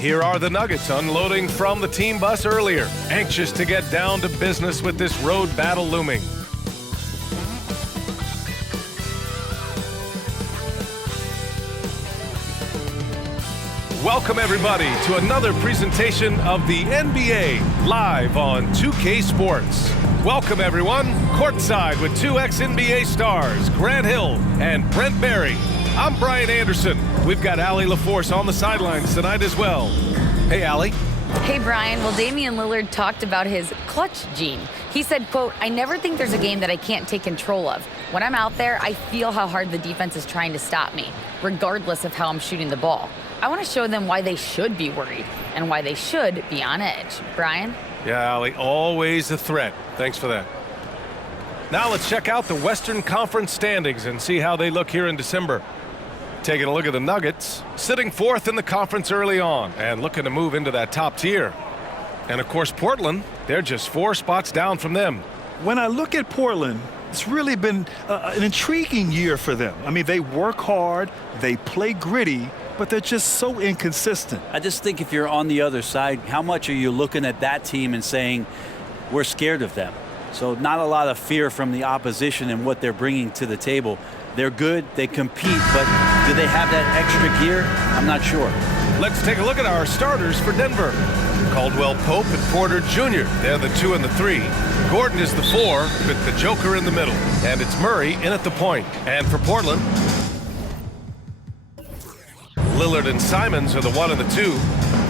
Here are the Nuggets unloading from the team bus earlier, anxious to get down to business with this road battle looming. Welcome everybody to another presentation of the NBA live on 2K Sports. Welcome everyone, courtside with two ex-NBA stars, Grant Hill and Brent Barry. I'm Brian Anderson. We've got Allie LaForce on the sidelines tonight as well. Hey, Allie. Hey, Brian. Well, Damian Lillard talked about his clutch gene. He said, quote, "I never think there's a game that I can't take control of. When I'm out there, I feel how hard the defense is trying to stop me, regardless of how I'm shooting the ball. I want to show them why they should be worried and why they should be on edge." Brian? Yeah, Allie, always a threat. Thanks for that. Now let's check out the Western Conference standings and see how they look here in December. Taking a look at the Nuggets, sitting fourth in the conference early on and looking to move into that top tier. And of course, Portland, they're just 4 spots down from them. When I look at Portland, it's really been an intriguing year for them. I mean, they work hard, they play gritty, but they're just so inconsistent. I just think if you're on the other side, how much are you looking at that team and saying, we're scared of them? So not a lot of fear from the opposition and what they're bringing to the table. They're good, they compete, but do they have that extra gear? I'm not sure. Let's take a look at our starters for Denver. Caldwell Pope and Porter Jr. They're the 2 and the 3. Gordon is the 4 with the Joker in the middle. And it's Murray in at the point. And for Portland, Lillard and Simons are the 1 and the 2.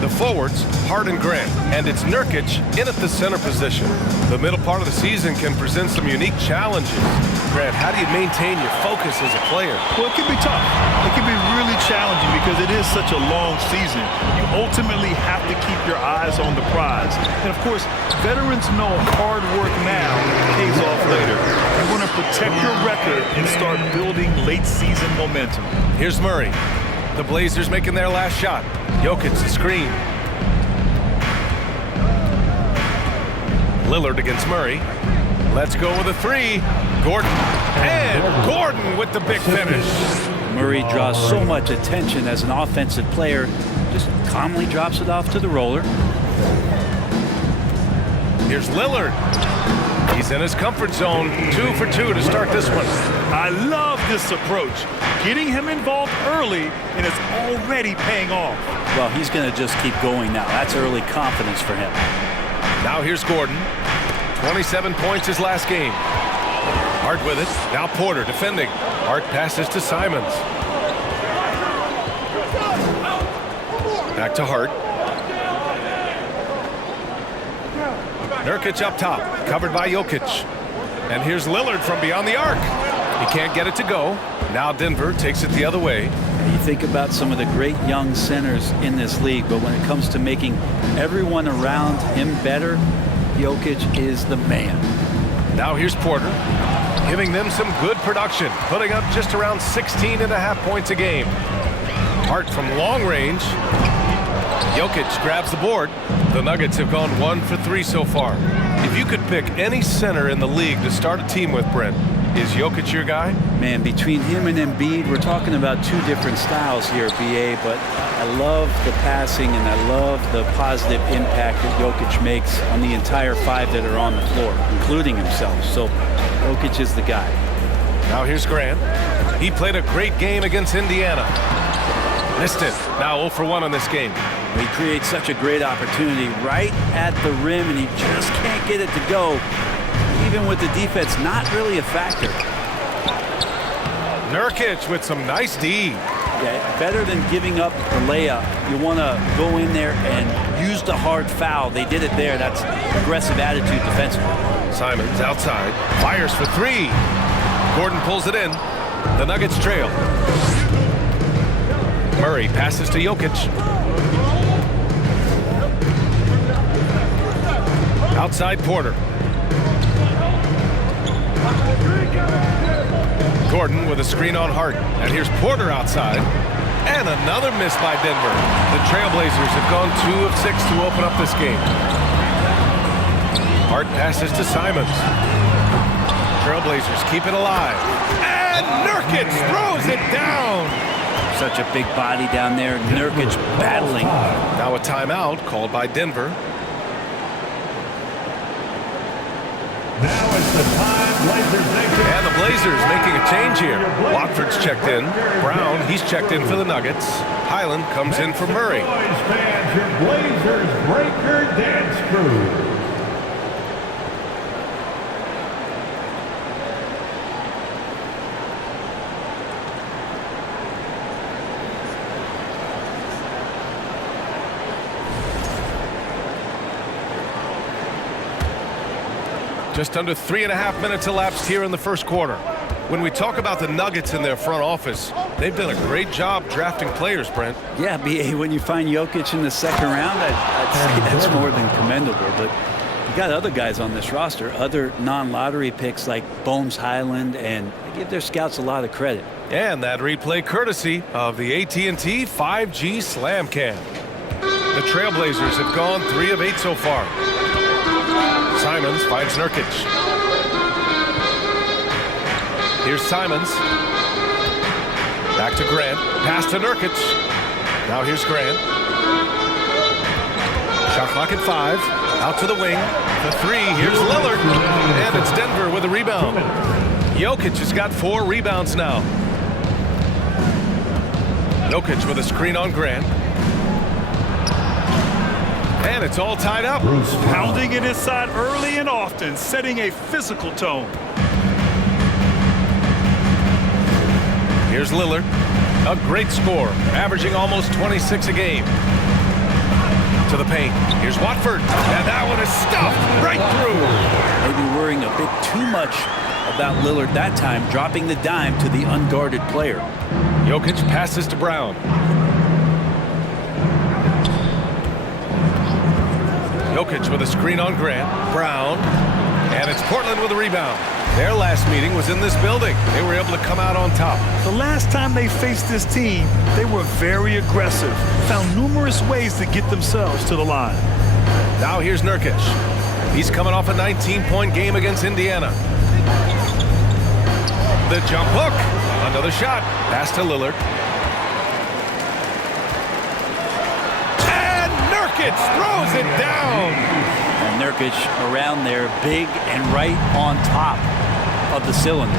The forwards, Hart and Grant. And it's Nurkic in at the center position. The middle part of the season can present some unique challenges. Grant, how do you maintain your focus as a player? Well, it can be tough. It can be really challenging because it is such a long season. You ultimately have to keep your eyes on the prize. And of course, veterans know hard work now pays off later. You want to protect your record and start building late season momentum. Here's Murray. The Blazers making their last shot. Jokic the screen. Lillard against Murray. Let's go with a 3. Gordon. And Gordon with the big finish. Murray draws so much attention as an offensive player, just calmly drops it off to the roller. Here's Lillard. He's in his comfort zone. 2 for 2 to start this one. I love this approach. Getting him involved early, and it's already paying off. Well, he's going to just keep going now. That's early confidence for him. Now here's Gordon. 27 points his last game. Hart with it. Now Porter defending. Hart passes to Simons. Back to Hart. Nurkic up top, covered by Jokic. And here's Lillard from beyond the arc. He can't get it to go. Now Denver takes it the other way. You think about some of the great young centers in this league, but when it comes to making everyone around him better, Jokic is the man. Now here's Porter, giving them some good production, putting up just around 16.5 points a game. Hart from long range. Jokic grabs the board. The Nuggets have gone 1 for 3 so far. If you could pick any center in the league to start a team with, Brent, is Jokic your guy? Man, between him and Embiid, we're talking about 2 different styles here, BA, but I love the passing and I love the positive impact that Jokic makes on the entire 5 that are on the floor, including himself. So Jokic is the guy. Now here's Grant. He played a great game against Indiana. Missed it. Now 0 for 1 on this game. He creates such a great opportunity right at the rim, and he just can't get it to go. Even with the defense not really a factor. Nurkic with some nice D. Yeah, better than giving up the layup. You want to go in there and use the hard foul. They did it there. That's aggressive attitude defensively. Simons outside. Fires for 3. Gordon pulls it in. The Nuggets trail. Murray passes to Jokic. Outside Porter. Gordon with a screen on Hart. And here's Porter outside. And another miss by Denver. The Trailblazers have gone 2 of 6 to open up this game. Hart passes to Simons. Trailblazers keep it alive. And Nurkic throws it down. such a big body down there. Nurkic battling. Now a timeout called by Denver. Now it's the time Blazers make And the Blazers making a change here. Watford's checked in. Brown, he's checked in for the Nuggets. Highland comes in for Murray. Boys fans, your Blazers breaker dance crew. Just under 3.5 minutes elapsed here in the first quarter. When we talk about the Nuggets in their front office, they've done a great job drafting players, Brent. Yeah, B.A., when you find Jokic in the second round, I'd say that's more than commendable. But you got other guys on this roster, other non-lottery picks like Bones Highland, and they give their scouts a lot of credit. And that replay courtesy of the AT&T 5G Slam Cam. The Trailblazers have gone 3 of 8 so far. Simons finds Nurkic. Here's Simons. Back to Grant. Pass to Nurkic. Now here's Grant. Shot clock at 5. Out to the wing. The 3. Here's Lillard. And it's Denver with a rebound. Jokic has got 4 rebounds now. Jokic with a screen on Grant. And it's all tied up. Pounding it inside early and often, setting a physical tone. Here's Lillard. A great score, averaging almost 26 a game. To the paint. Here's Watford. And that one is stuffed right through. Maybe worrying a bit too much about Lillard that time, dropping the dime to the unguarded player. Jokic passes to Brown. Jokic with a screen on Grant. Brown. And it's Portland with a rebound. Their last meeting was in this building. They were able to come out on top. The last time they faced this team, they were very aggressive, found numerous ways to get themselves to the line. Now here's Nurkic. He's coming off a 19-point game against Indiana. The jump hook. Another shot. Pass to Lillard. And Nurkic throws it down. And Nurkic around there, big and right on top of the cylinder.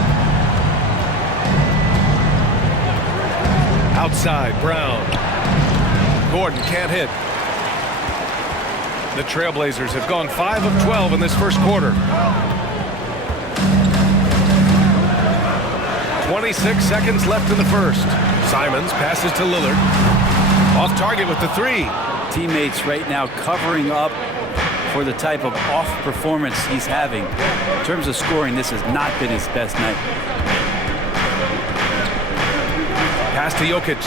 Outside, Brown. Gordon can't hit. The Trailblazers have gone 5 of 12 in this first quarter. 26 seconds left in the first. Simons passes to Lillard. Off target with the 3. Teammates right now covering up for the type of off performance he's having. In terms of scoring, this has not been his best night. Pass to Jokic.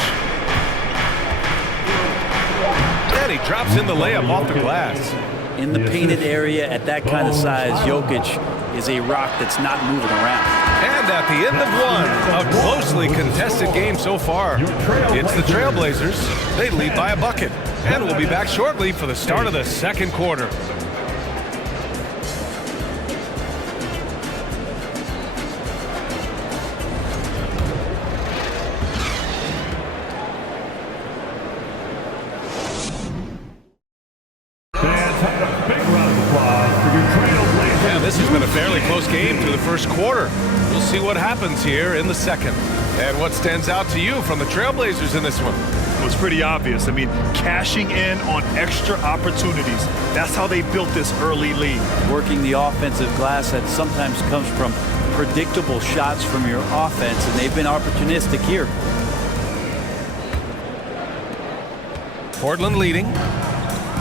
And he drops in the layup off the glass. In the painted area at that kind of size, Jokic is a rock that's not moving around. And at the end of one, a closely contested game so far. It's the Trailblazers. They lead by a bucket. And we'll be back shortly for the start of the second quarter. Yeah, this has been a fairly close game through the first quarter. We'll see what happens here in the second. And what stands out to you from the Trailblazers in this one? It was pretty obvious. I mean, cashing in on extra opportunities. That's how they built this early lead. Working the offensive glass that sometimes comes from predictable shots from your offense, and they've been opportunistic here. Portland leading.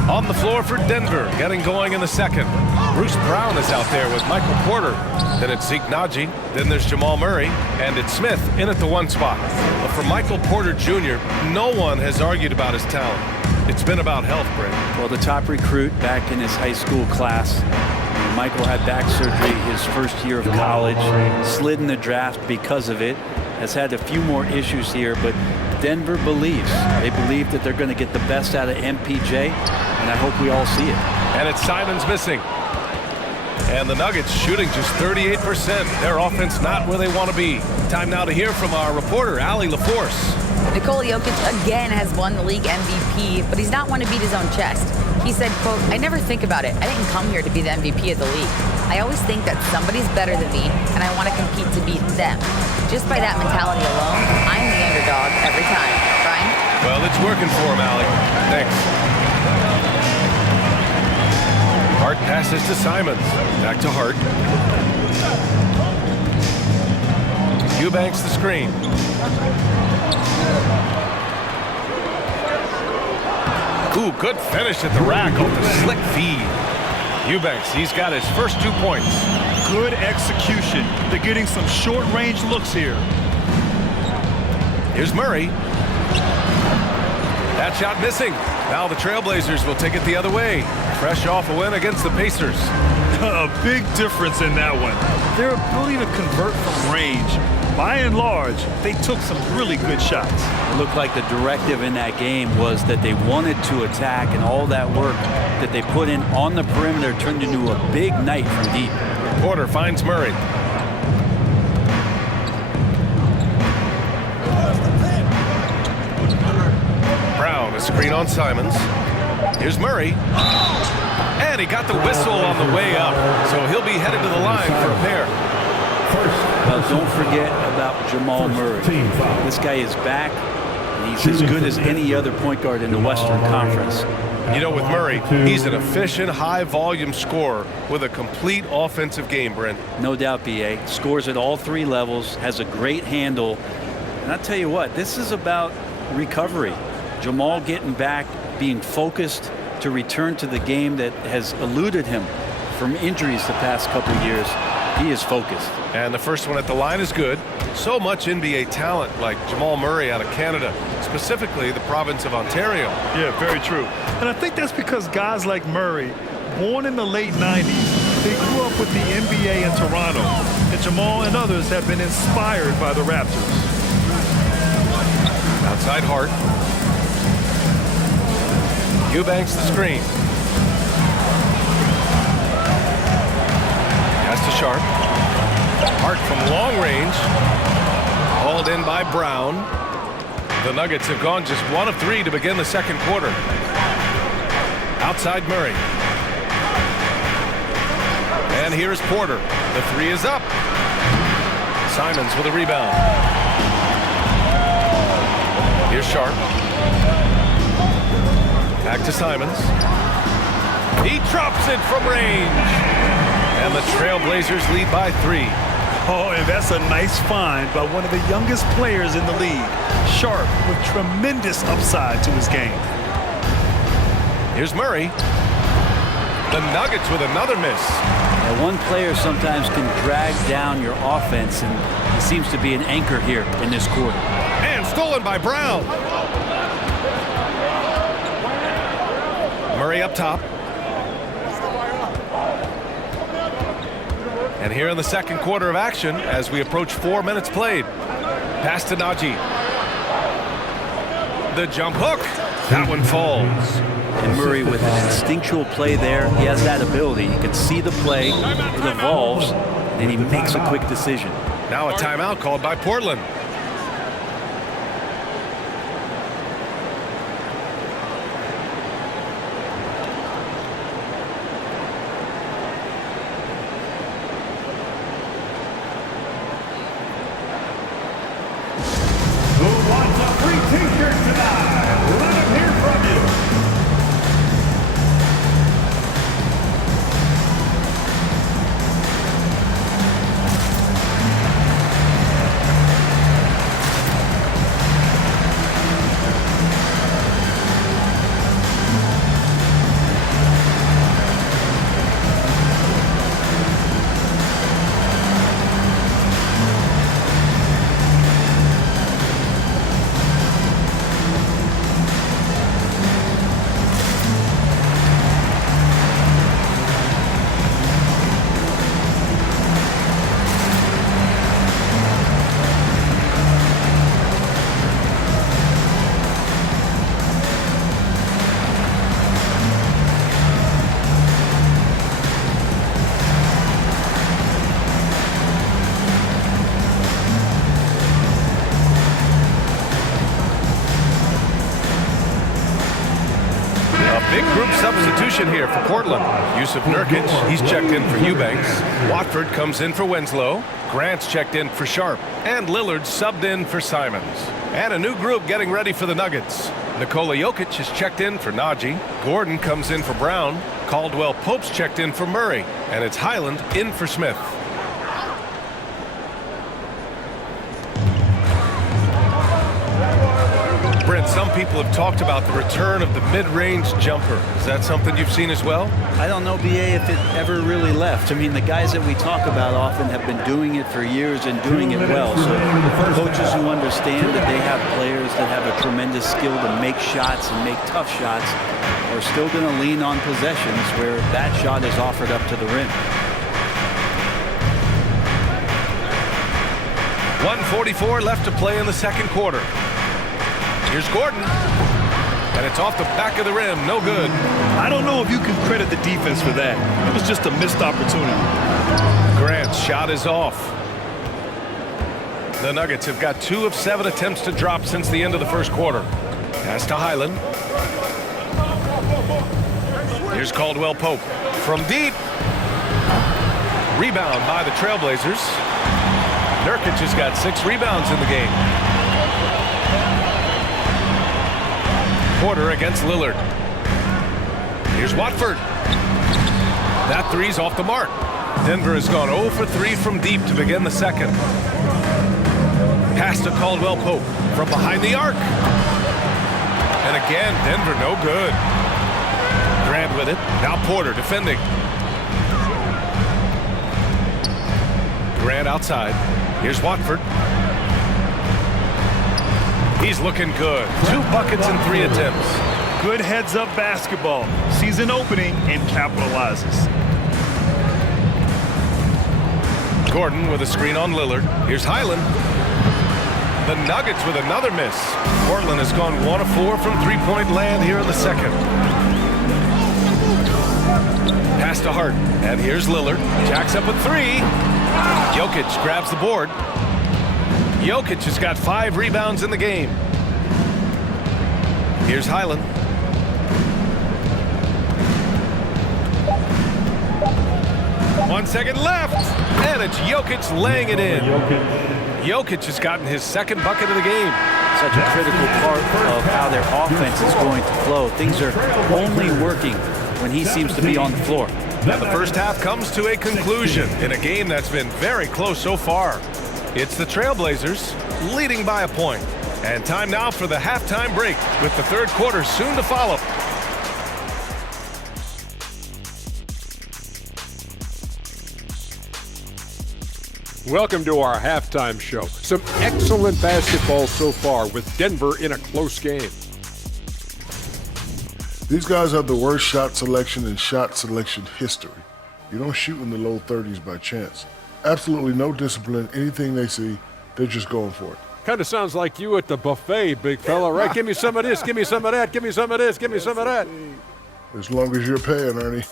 On the floor for Denver, getting going in the second. Bruce Brown is out there with Michael Porter. Then it's Zeke Naji. Then there's Jamal Murray. And it's Smith in at the 1 spot. But for Michael Porter Jr., no one has argued about his talent. It's been about health, Brent. Well, the top recruit back in his high school class. Michael had back surgery his first year of college. Slid in the draft because of it. Has had a few more issues here, but Denver believes. They believe that they're going to get the best out of MPJ, and I hope we all see it. And it's Simons missing. And the Nuggets shooting just 38%. Their offense not where they want to be. Time now to hear from our reporter, Allie LaForce. Nikola Jokic again has won the league MVP, but he's not one to beat his own chest. He said, quote, I never think about it. I didn't come here to be the MVP of the league. I always think that somebody's better than me, and I want to compete to beat them. Just by that mentality alone, I'm the underdog every time. Brian? Well, it's working for him, Allie. Thanks. Hart passes to Simons. Back to Hart. Eubanks the screen. Ooh, good finish at the rack off the slick feed. Eubanks, he's got his first 2 points. Good execution. They're getting some short-range looks here. Here's Murray. That shot missing. Now the Trailblazers will take it the other way. Fresh off a win against the Pacers. A big difference in that one. Their ability to convert from range. By and large, they took some really good shots. It looked like the directive in that game was that they wanted to attack, and all that work that they put in on the perimeter turned into a big night from deep. Porter finds Murray. Brown, a screen on Simons. Here's Murray. And he got the whistle on the way up, so he'll be headed to the line for a pair. Well, don't forget about Jamal Murray. This guy is back, and he's as good as any other point guard in the Western Conference. You know, with Murray, he's an efficient, high-volume scorer with a complete offensive game, Brent. No doubt, B.A. Scores at all 3 levels, has a great handle. And I'll tell you what, this is about recovery. Jamal getting back, being focused to return to the game that has eluded him from injuries the past couple years. He is focused. And the first one at the line is good. So much NBA talent like Jamal Murray out of Canada, specifically the province of Ontario. Yeah, very true. And I think that's because guys like Murray, born in the late 90s, they grew up with the NBA in Toronto. And Jamal and others have been inspired by the Raptors. Outside Hart. Eubanks the screen. Pass to Sharp. Hart from long range. Hauled in by Brown. The Nuggets have gone just 1 of 3 to begin the second quarter. Outside Murray. And here's Porter. The 3 is up. Simons with a rebound. Here's Sharp. Back to Simons. He drops it from range. And the Trailblazers lead by 3. Oh, and that's a nice find by one of the youngest players in the league. Sharp with tremendous upside to his game. Here's Murray. The Nuggets with another miss. Now, one player sometimes can drag down your offense, and he seems to be an anchor here in this quarter. And stolen by Brown. Murray up top. And here in the second quarter of action, as we approach 4 minutes played. Pass to Najee. The jump hook. That one falls. And Murray with an instinctual play there. He has that ability. You can see the play. It evolves, and he makes a quick decision. Now a timeout called by Portland. Who wants a free t-shirt tonight? Let him hear from you. Big group substitution here for Portland. Yusuf Nurkic, he's checked in for Eubanks. Watford comes in for Winslow. Grant's checked in for Sharp. And Lillard subbed in for Simons. And a new group getting ready for the Nuggets. Nikola Jokic is checked in for Najee. Gordon comes in for Brown. Caldwell Pope's checked in for Murray. And it's Highland in for Smith. Brent, some people have talked about the return of the mid-range jumper. Is that something you've seen as well? I don't know, BA, if it ever really left. I mean, the guys that we talk about often have been doing it for years and doing it well. So coaches who understand that they have players that have a tremendous skill to make shots and make tough shots are still going to lean on possessions where that shot is offered up to the rim. 1:44 left to play in the second quarter. Here's Gordon, and it's off the back of the rim, no good. I don't know if you can credit the defense for that. It was just a missed opportunity. Grant's shot is off. The Nuggets have got 2 of 7 attempts to drop since the end of the first quarter. Pass to Highland. Here's Caldwell Pope from deep. Rebound by the Trailblazers. Nurkic has got 6 rebounds in the game. Porter against Lillard. Here's Watford. That three's off the mark. Denver has gone 0 for 3 from deep to begin the second. Pass to Caldwell Pope from behind the arc. And again, Denver no good. Grant with it. Now Porter defending. Grant outside. Here's Watford. He's looking good. 2 buckets in 3 attempts. Good heads-up basketball. Sees an opening and capitalizes. Gordon with a screen on Lillard. Here's Highland. The Nuggets with another miss. Portland has gone 1 of 4 from three-point land here in the second. Pass to Hart. And here's Lillard. Jacks up a 3. Jokic grabs the board. Jokic has got 5 rebounds in the game. Here's Highland. One second left, and it's Jokic laying it in. Jokic has gotten his 2nd bucket of the game. Such a critical part of how their offense is going to flow. Things are only working when he seems to be on the floor. And the first half comes to a conclusion in a game that's been very close so far. It's the Trailblazers leading by a point. And time now for the halftime break with the third quarter soon to follow. Welcome to our halftime show. Some excellent basketball so far with Denver in a close game. These guys have the worst shot selection in shot selection history. You don't shoot in the low 30s by chance. Absolutely no discipline. Anything they see, they're just going for it. Kind of sounds like you at the buffet, big fella, right? Give me some of this, give me some of that, give me some of this, give me some of that. As long as you're paying, Ernie.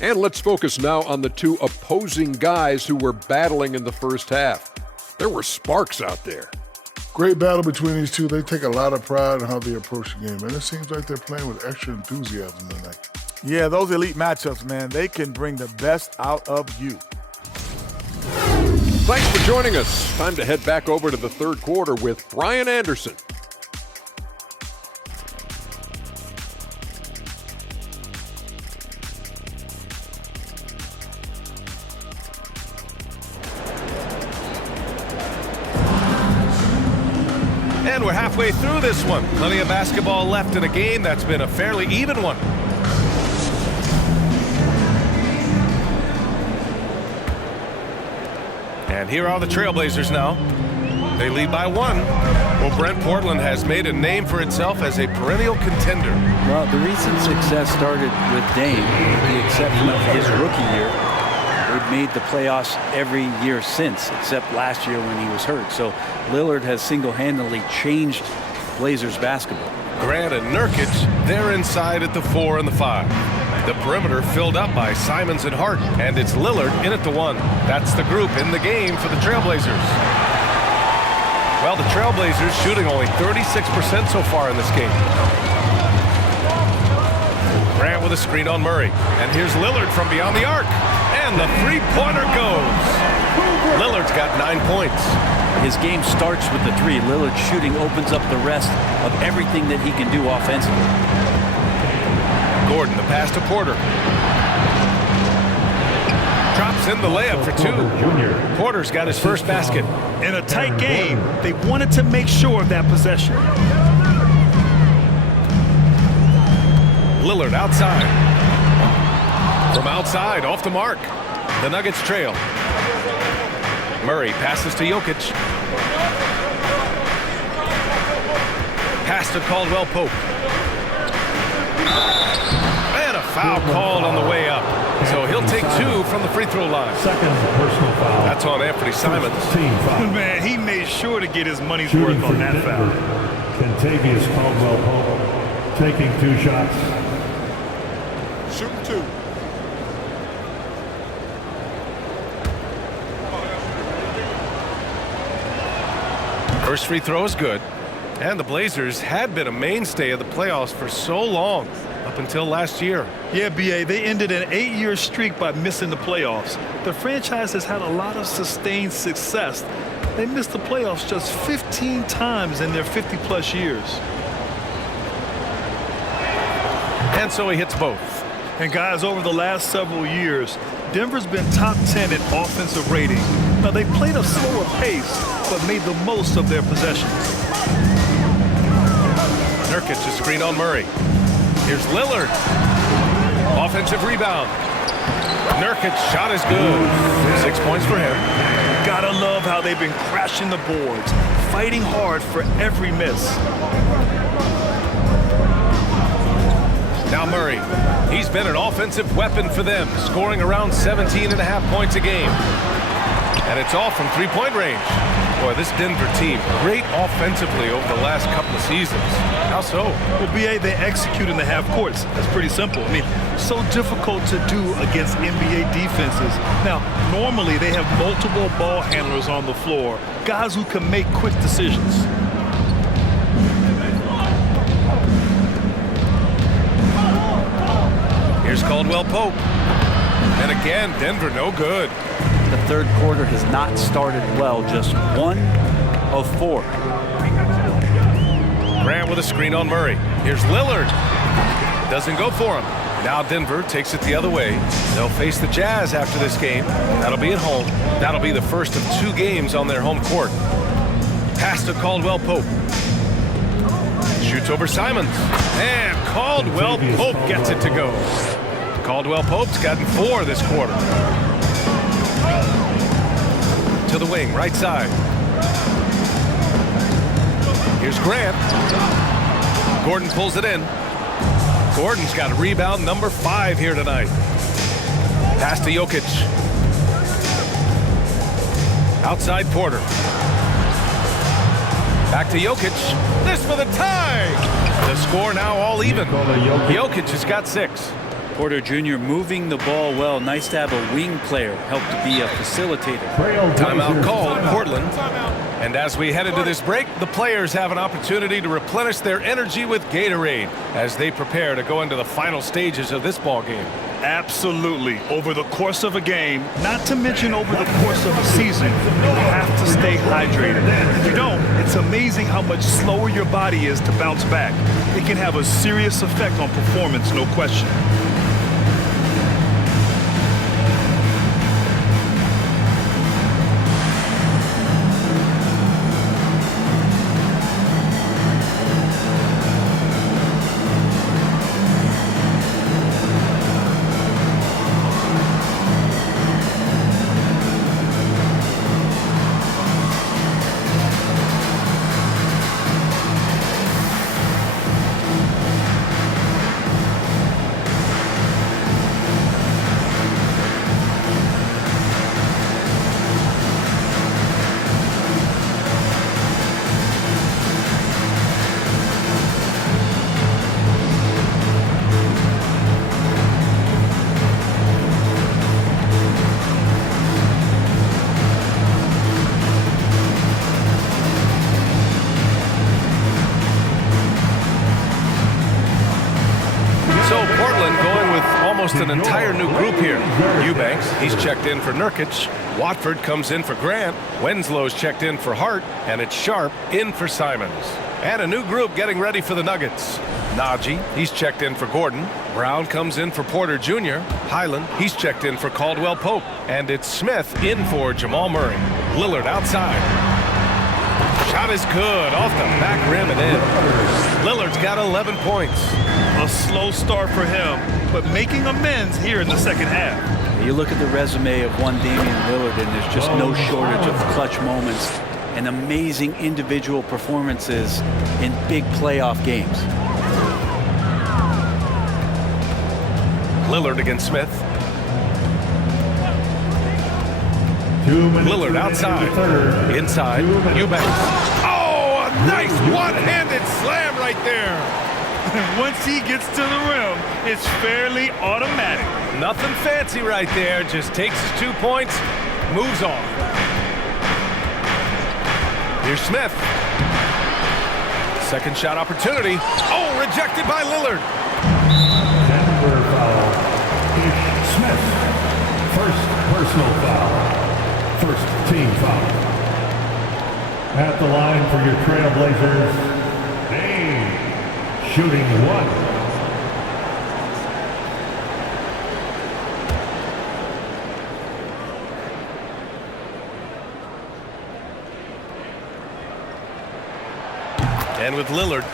And let's focus now on the 2 opposing guys who were battling in the first half. There were sparks out there. Great battle between these two. They take a lot of pride in how they approach the game, and it seems like they're playing with extra enthusiasm tonight. Yeah, those elite matchups, man, they can bring the best out of you. Thanks for joining us. Time to head back over to the third quarter with Brian Anderson. And we're halfway through this one. Plenty of basketball left in a game that's been a fairly even one. And here are the Trailblazers now. They lead by 1. Well, Brent, Portland has made a name for itself as a perennial contender. Well, the recent success started with Dame, with the exception of his rookie year. They've made the playoffs every year since, except last year when he was hurt. So Lillard has single-handedly changed Blazers basketball. Grant and Nurkic, they're inside at the 4 and the 5. The perimeter filled up by Simons and Hart, and it's Lillard in at the 1. That's the group in the game for the Trailblazers. Well, the Trailblazers shooting only 36% so far in this game. Grant with a screen on Murray. And here's Lillard from beyond the arc. And the three-pointer goes. Lillard's got 9 points. His game starts with the three. Lillard shooting opens up the rest of everything that he can do offensively. Gordon, the pass to Porter. Drops in the layup for two. Porter's got his first basket. In a tight game, they wanted to make sure of that possession. Lillard outside. From outside, off the mark. The Nuggets trail. Murray passes to Jokic. Pass to Caldwell Pope. And a foul called on the way up. So he'll take 2 from the free throw line. Second personal foul. That's on Anthony Simons. Team foul. Man, he made sure to get his money's Shooting worth on for that foul. Denver, Kentavious Caldwell Pope taking 2 shots. Shooting 2. First free throw is good. And the Blazers had been a mainstay of the playoffs for so long, up until last year. Yeah, B.A., they ended an 8-year streak by missing the playoffs. The franchise has had a lot of sustained success. They missed the playoffs just 15 times in their 50-plus years. And so he hits both. And guys, over the last several years, Denver's been top 10 in offensive rating. Now, they played a slower pace, but made the most of their possessions. Nurkic is screen on Murray. Here's Lillard. Offensive rebound. Nurkic shot is good. 6 points for him. Gotta love how they've been crashing the boards, fighting hard for every miss. Now Murray. He's been an offensive weapon for them, scoring around 17.5 points a game. And it's all from three-point range. Boy, this Denver team, great offensively over the last couple of seasons. How so? Well, B.A., they execute in the half courts. That's pretty simple. I mean, so difficult to do against NBA defenses. Now, normally they have multiple ball handlers on the floor, guys who can make quick decisions. Here's Caldwell Pope. And again, Denver no good. The third quarter has not started well, just 1 of 4. Grant with a screen on Murray. Here's Lillard. Doesn't go for him. Now Denver takes it the other way. They'll face the Jazz after this game. That'll be at home. That'll be the first of 2 games on their home court. Pass to Caldwell Pope. Shoots over Simons. And Caldwell Pope gets it to go. Caldwell Pope's gotten 4 this quarter. To the wing, right side. Here's Grant. Gordon pulls it in. Gordon's got a rebound number 5 here tonight. Pass to Jokic. Outside Porter. Back to Jokic. This for the tie. The score now all even. Jokic has got 6. Porter Jr. moving the ball well. Nice to have a wing player help to be a facilitator. Timeout called, Portland. And as we head into this break, the players have an opportunity to replenish their energy with Gatorade as they prepare to go into the final stages of this ball game. Absolutely. Over the course of a game, not to mention over the course of a season, you have to stay hydrated. If you don't, it's amazing how much slower your body is to bounce back. It can have a serious effect on performance, no question. almost an entire new group here. Eubanks, he's checked in for Nurkic. Watford comes in for Grant. Winslow's checked in for Hart. And it's Sharp in for Simons. And a new group getting ready for the Nuggets. Najee, he's checked in for Gordon. Brown comes in for Porter Jr. Highland, he's checked in for Caldwell Pope. And it's Smith in for Jamal Murray. Lillard outside. Shot is good, off the back rim and in. Lillard's got 11 points. A slow start for him, but making amends here in the second half. You look at the resume of one Damian Lillard, and there's just no shortage of clutch moments and amazing individual performances in big playoff games. Lillard against Smith. 2 minutes Lillard outside. Inside. Eubanks. Oh, a nice one-handed slam right there. Once he gets to the rim, it's fairly automatic. Nothing fancy right there. Just takes his 2 points, moves on. Here's Smith. Second shot opportunity. Oh, rejected by Lillard. Denver foul. Ish Smith. First personal foul. First team foul. At the line for your Trailblazers, Dame. Shooting 1. And with Lillard,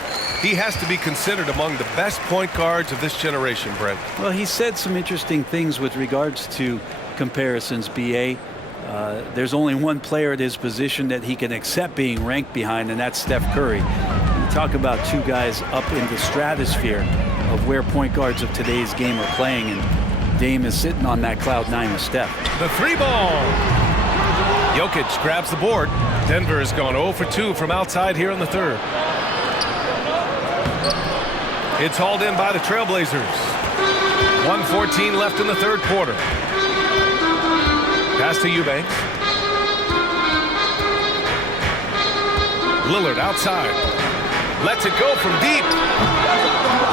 he has to be considered among the best point guards of this generation, Brent. Well, he said some interesting things with regards to comparisons, B.A. There's only one player at his position that he can accept being ranked behind, and that's Steph Curry. You talk about two guys up in the stratosphere of where point guards of today's game are playing, and Dame is sitting on that cloud 9 with Steph. The 3 ball. Jokic grabs the board. Denver has gone 0 for 2 from outside here in the third. It's hauled in by the Trailblazers. 1:14 left in the third quarter. Pass to Eubanks. Lillard outside. Lets it go from deep.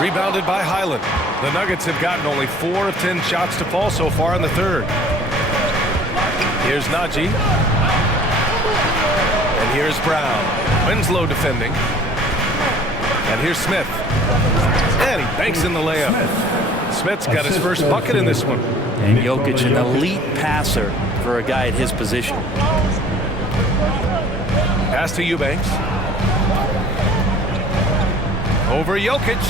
Rebounded by Highland. The Nuggets have gotten only 4 of 10 shots to fall so far in the third. Here's Najee. And here's Brown. Winslow defending. And here's Smith. And he banks in the layup. Smith's got his first bucket in this one. And Jokic, an elite passer for a guy at his position. Pass to Eubanks. Over Jokic.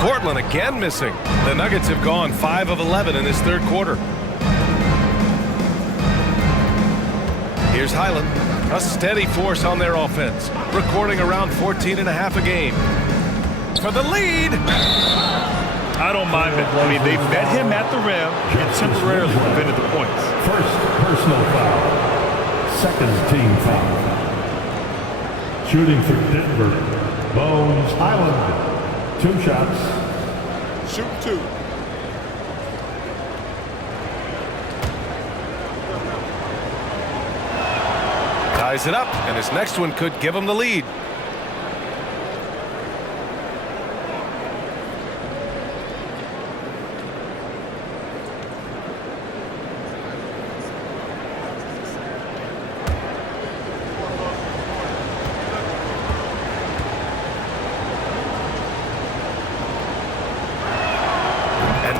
Cortland again missing. The Nuggets have gone 5 of 11 in this third quarter. Here's Highland. A steady force on their offense. Recording around 14.5 a game. For the lead. I don't mind it. I mean, they met him at the rim and temporarily prevented the points. First personal foul. Second team foul. Shooting for Denver, Bones Highland. 2 shots. Shoot 2. Ties it up, and his next one could give him the lead.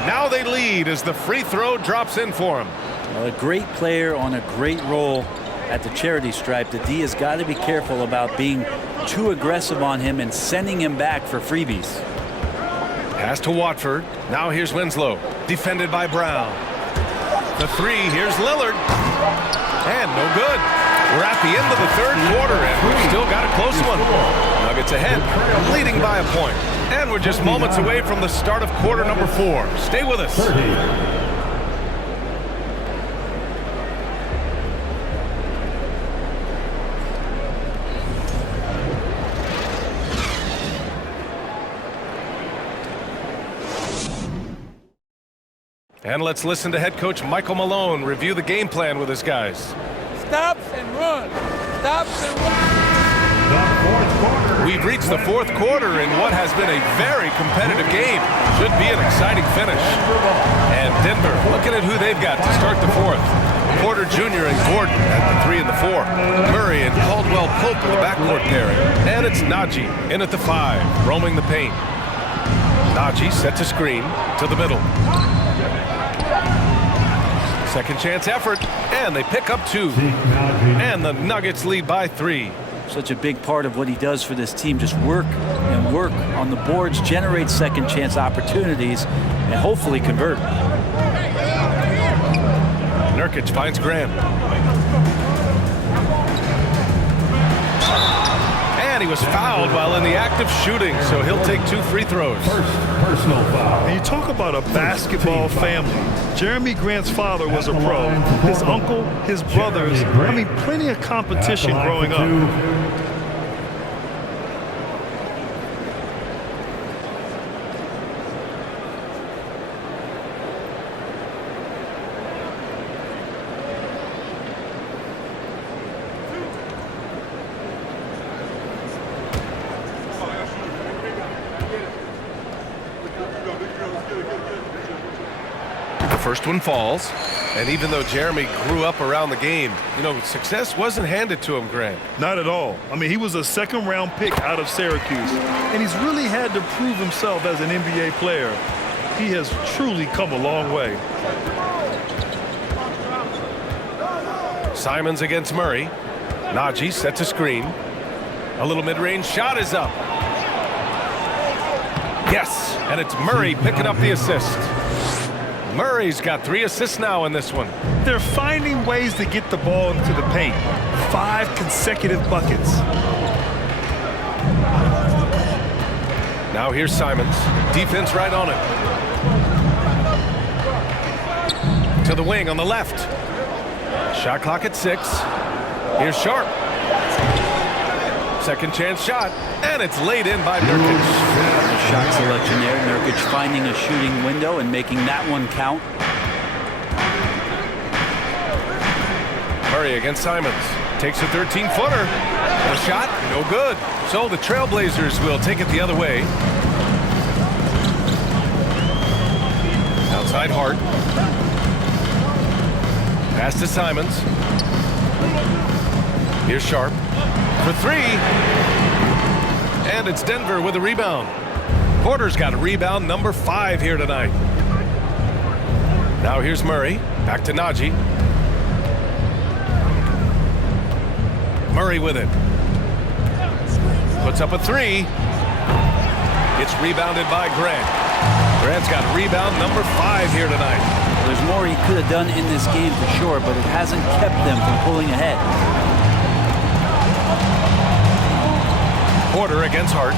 Now they lead as the free throw drops in for him. Well, a great player on a great role at the charity stripe. The D has got to be careful about being too aggressive on him and sending him back for freebies. Pass to Watford. Now here's Winslow. Defended by Brown. The 3, here's Lillard. And no good. We're at the end of the third quarter, and we've still got a close one. Nuggets ahead, leading by a point. And we're just moments away from the start of quarter number 4. Stay with us. 30. And let's listen to head coach Michael Malone review the game plan with his guys. Stops and run. Stops and run. We've reached the fourth quarter in what has been a very competitive game. Should be an exciting finish. And Denver looking at who they've got to start the fourth. Porter Jr. and Gordon at the 3 and the 4. Murray and Caldwell Pope in the backcourt pairing. And it's Najee in at the 5, roaming the paint. Najee sets a screen to the middle. Second chance effort, and they pick up 2. And the Nuggets lead by 3. Such a big part of what he does for this team, just work and work on the boards, generate second chance opportunities, and hopefully convert. Nurkic finds Graham. And he was fouled while in the act of shooting, so he'll take 2 free throws. Personal foul. And you talk about a basketball family. Jeremy Grant's father was a pro. His uncle, his brothers, I mean, plenty of competition growing up. First one falls, and even though Jeremy grew up around the game, success wasn't handed to him, Grant. Not at all. I mean, he was a second-round pick out of Syracuse, and he's really had to prove himself as an NBA player. He has truly come a long way. Simons against Murray. Najee sets a screen. A little mid-range shot is up. Yes, and it's Murray picking up the assist. Murray's got 3 assists now in this one. They're finding ways to get the ball into the paint. 5 consecutive buckets. Now here's Simons. Defense right on it. To the wing on the left. Shot clock at 6. Here's Sharp. Second chance shot, and it's laid in by Nurkic. Shot selection there. Nurkic finding a shooting window and making that one count. Murray against Simons. Takes a 13-footer. The shot, no good. So the Trailblazers will take it the other way. Outside Hart. Pass to Simons. Here's Sharp for 3. And it's Denver with a rebound. Porter's got a rebound, number 5 here tonight. Now here's Murray. Back to Najee. Murray with it. Puts up a 3. It's rebounded by Grant. Grant's got rebound number 5 here tonight. There's more he could have done in this game for sure, but it hasn't kept them from pulling ahead. Porter against Hart.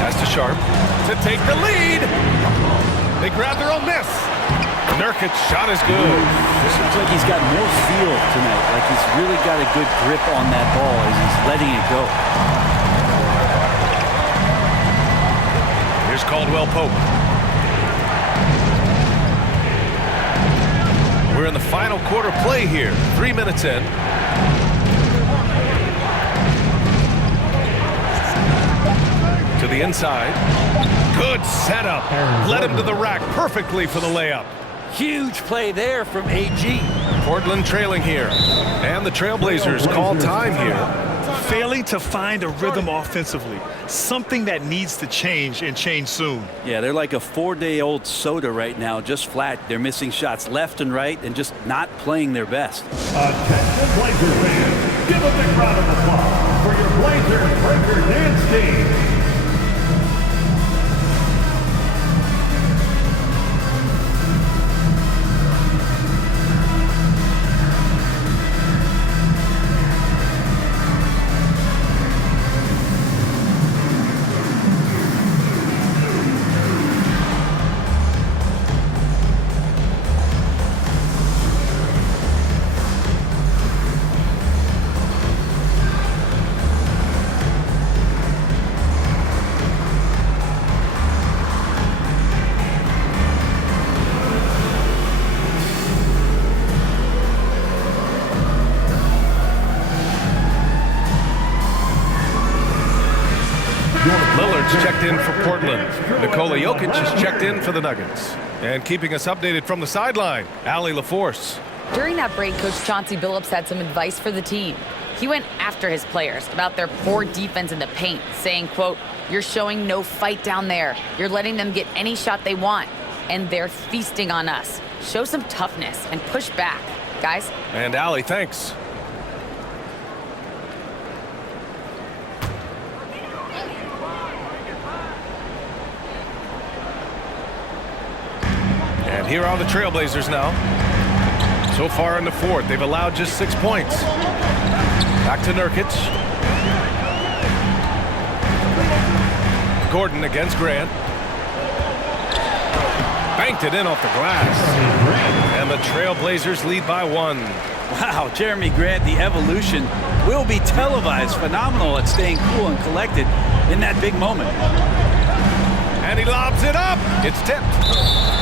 Pass to Sharp to take the lead. They grab their own miss. Nurkic shot is good. It seems like he's got more feel tonight. Like he's really got a good grip on that ball as he's letting it go. Here's Caldwell Pope. We're in the final quarter play here. 3 minutes in. To the inside. Good setup. Led him to the rack perfectly for the layup. Huge play there from AG. Portland trailing here. And the Trailblazers call time here. Failing to find a rhythm offensively. Something that needs to change and change soon. Yeah, they're like a 4-day-old soda right now, just flat. They're missing shots left and right and just not playing their best. Attention Blazer fans, give a big round of applause for your Blazers breaker dance team. Harden's checked in for Portland. Nikola Jokic has checked in for the Nuggets. And keeping us updated from the sideline, Allie LaForce. During that break, Coach Chauncey Billups had some advice for the team. He went after his players about their poor defense in the paint, saying, quote, "You're showing no fight down there. You're letting them get any shot they want, and they're feasting on us. Show some toughness and push back, guys." And Allie, thanks. And here are the Trailblazers now. So far in the fourth, they've allowed just 6 points. Back to Nurkic. Gordon against Grant. Banked it in off the glass. And the Trailblazers lead by 1. Wow, Jeremy Grant, the evolution will be televised. Phenomenal at staying cool and collected in that big moment. And he lobs it up. It's tipped.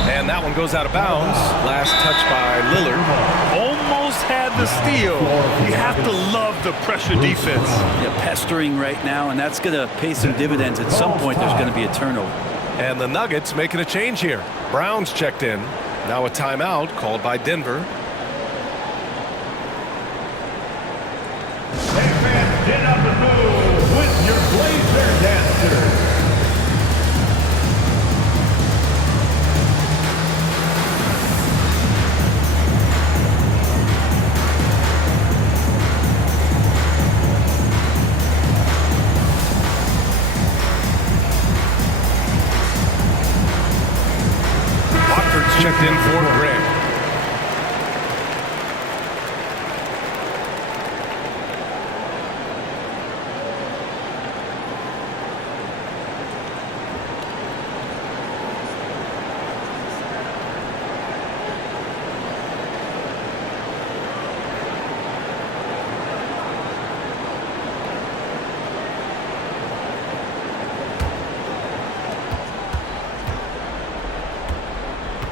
And that one goes out of bounds. Last touch by Lillard. Almost had the steal. You have to love the pressure defense. Yeah, pestering right now, and that's going to pay some dividends. At some point, there's going to be a turnover. And the Nuggets making a change here. Brown's checked in. Now a timeout called by Denver. Hey fans, get on the move with your Blazer dancers. Checked in for Grant.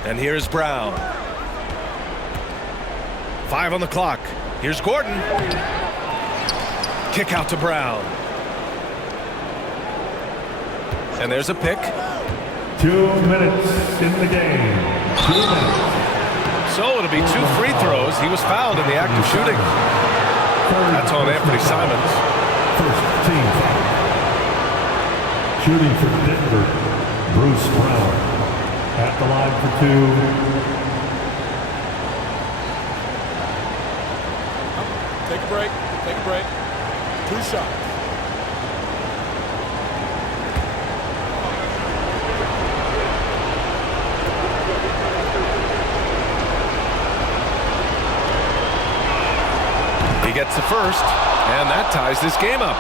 And here's Brown. 5 on the clock. Here's Gordon. Kick out to Brown. And there's a pick. 2 minutes in the game. 2 minutes. So it'll be 2 free throws. He was fouled in the act of shooting. That's on Anthony Simons. First team foul. Shooting for Denver, Bruce Brown. At the line for 2. Take a break. Take a break. 2 shots. He gets the first, and that ties this game up.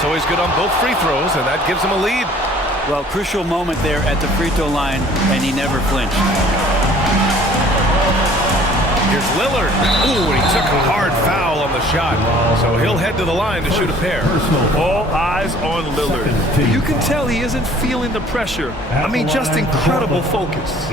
So he's good on both free throws, and that gives him a lead. Well, crucial moment there at the free throw line, and he never flinched. Here's Lillard. Ooh, and he took a hard foul on the shot. So he'll head to the line to shoot a pair. All eyes on Lillard. You can tell he isn't feeling the pressure. I mean, just incredible focus.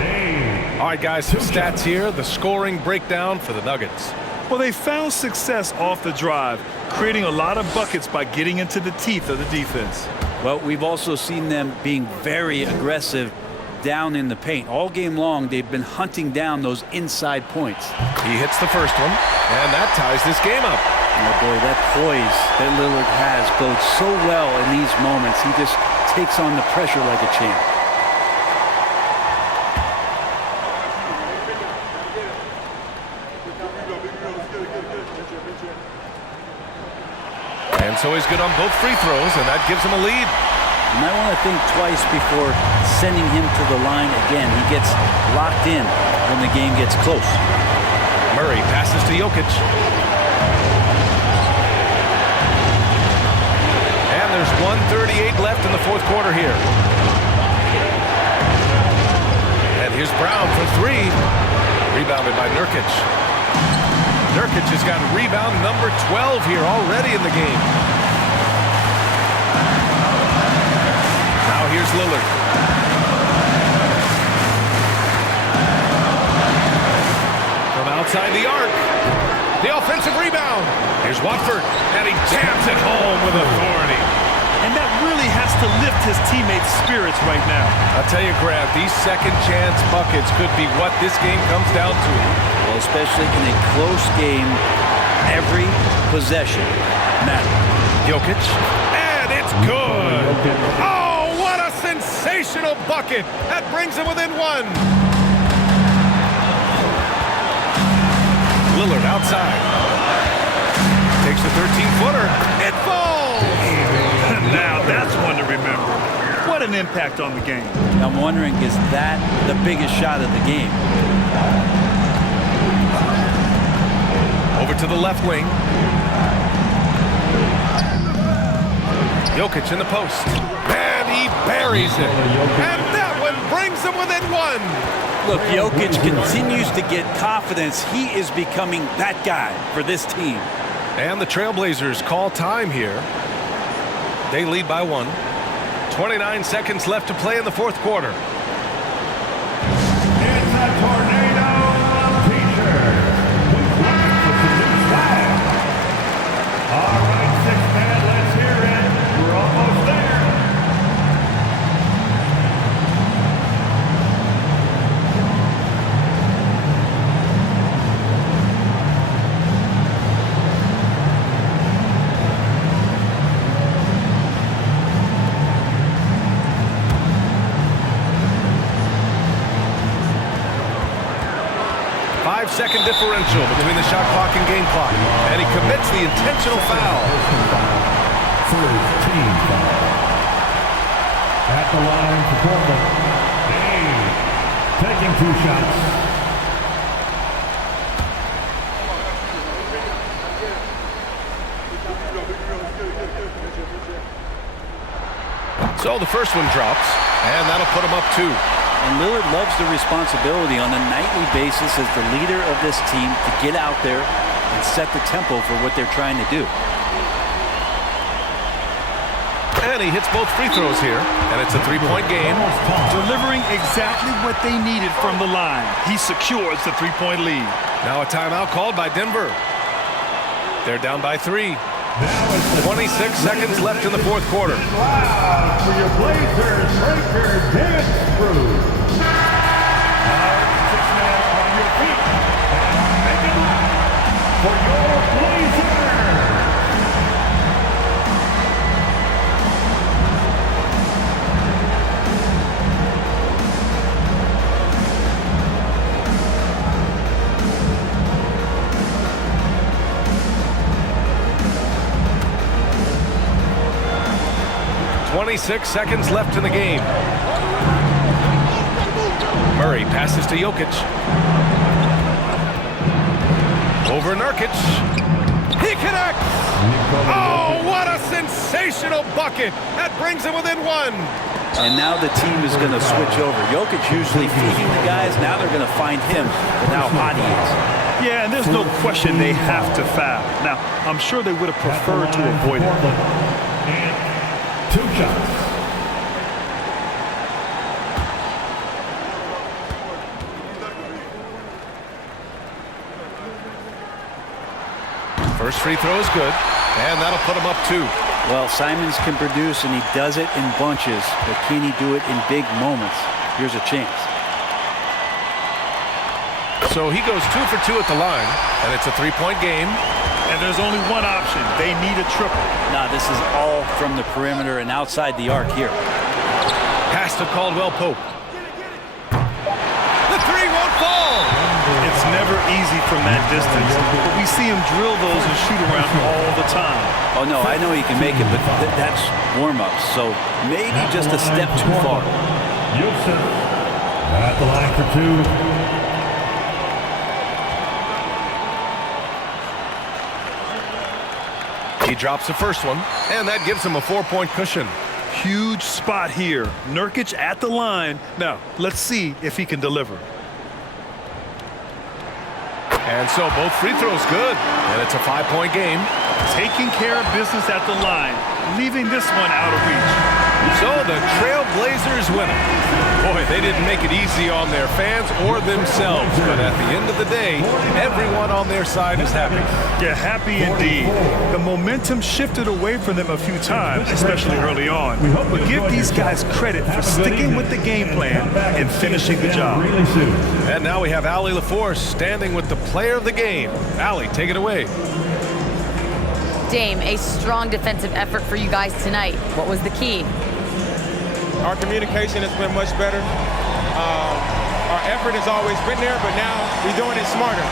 All right, guys, some stats here. The scoring breakdown for the Nuggets. Well, they found success off the drive, creating a lot of buckets by getting into the teeth of the defense. Well, we've also seen them being very aggressive down in the paint. All game long, they've been hunting down those inside points. He hits the first one, and that ties this game up. Oh boy, that poise that Lillard has bodes so well in these moments. He just takes on the pressure like a champ. And so he's good on both free throws, and that gives him a lead. You might want to think twice before sending him to the line again. He gets locked in when the game gets close. Murray passes to Jokic. And there's 1:38 left in the fourth quarter here. And here's Brown for 3. Rebounded by Nurkic. Nurkic has got rebound number 12 here already in the game. Now here's Lillard. outside the arc. The offensive rebound. Here's Watford, and he jams it home with authority. And that really has to lift his teammates' spirits right now. I'll tell you, Grant, these second-chance buckets could be what this game comes down to. Well, especially in a close game, every possession matters. Jokic, and it's good. Oh, what a sensational bucket. That brings him within one. Lillard outside. Takes a 13-footer. It falls. Now that's one to remember. What an impact on the game. I'm wondering, is that the biggest shot of the game? Over to the left wing. Jokic in the post. And he buries it. And that one brings him within one. Look, Jokic continues to get confidence. He is becoming that guy for this team. And the Trailblazers call time here. They lead by one. 29 seconds left to play in the fourth quarter. It's a tornado of t-shirts. Who's looking for some new style? All right, sixth man, let's hear it. We're almost there. Second differential between the shot clock and game clock. And he commits the intentional foul. First team foul. At the line for Portland. Dame taking 2 shots. So the first one drops, and that'll put him up 2. And Lillard loves the responsibility on a nightly basis as the leader of this team to get out there and set the tempo for what they're trying to do. And he hits both free throws here, and it's a 3-point game. Delivering exactly what they needed from the line. He secures the 3-point lead. Now a timeout called by Denver. They're down by 3. 26 seconds left in the fourth quarter. Loud for your Blazers breaker dance crew. Six man on your feet. And make it loud for your Blazers. Six seconds left in the game. Murray passes to Jokic. Over Nurkic. He connects! Oh, what a sensational bucket! That brings him within one. And now the team is going to switch over. Jokic usually feeding the guys. Now they're going to find him with how hot he is. Yeah, and there's no question they have to foul. Now, I'm sure they would have preferred to avoid it. And 2 shots. First free throw is good, and that'll put him up 2. Well, Simons can produce, and he does it in bunches, but can he do it in big moments? Here's a chance. So he goes 2 for 2 at the line, and it's a 3-point game. And there's only one option. They need a triple. Nah, this is all from the perimeter and outside the arc here. Pass to Caldwell Pope. The 3 won't fall. It's never easy from that distance, but we see him drill those and shoot around all the time. Oh, no, I know he can make it, but that's warm-ups, so maybe just a step too far. Yusuf at the line for 2. He drops the first one, and that gives him a 4-point cushion. Huge spot here. Nurkic at the line. Now, let's see if he can deliver. And so both free throws good, and it's a 5-point game. Taking care of business at the line, leaving this one out of reach. So the Trailblazers win it. Boy, they didn't make it easy on their fans or themselves, but at the end of the day, everyone on their side is happy. Yeah, happy indeed. The momentum shifted away from them a few times, especially early on. But give these guys credit for sticking with the game plan and finishing the job. And now we have Allie LaForce standing with the player of the game. Allie, take it away. Dame, a strong defensive effort for you guys tonight. What was the key? Our communication has been much better. Our effort has always been there, but now we're doing it smarter.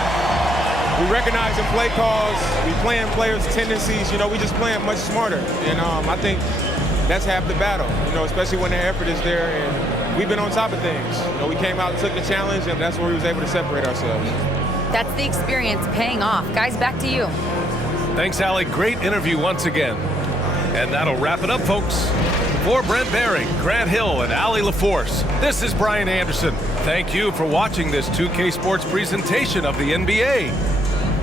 We recognize the play calls. We playing players' tendencies. You know, we just playing much smarter. And I think that's half the battle, you know, especially when the effort is there. And we've been on top of things. You know, we came out and took the challenge, and that's where we was able to separate ourselves. That's the experience paying off. Guys, back to you. Thanks, Allie. Great interview once again. And that'll wrap it up, folks. For Brent Behring, Grant Hill, and Allie LaForce, this is Brian Anderson. Thank you for watching this 2K Sports presentation of the NBA.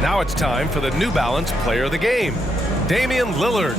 Now it's time for the New Balance Player of the Game, Damian Lillard.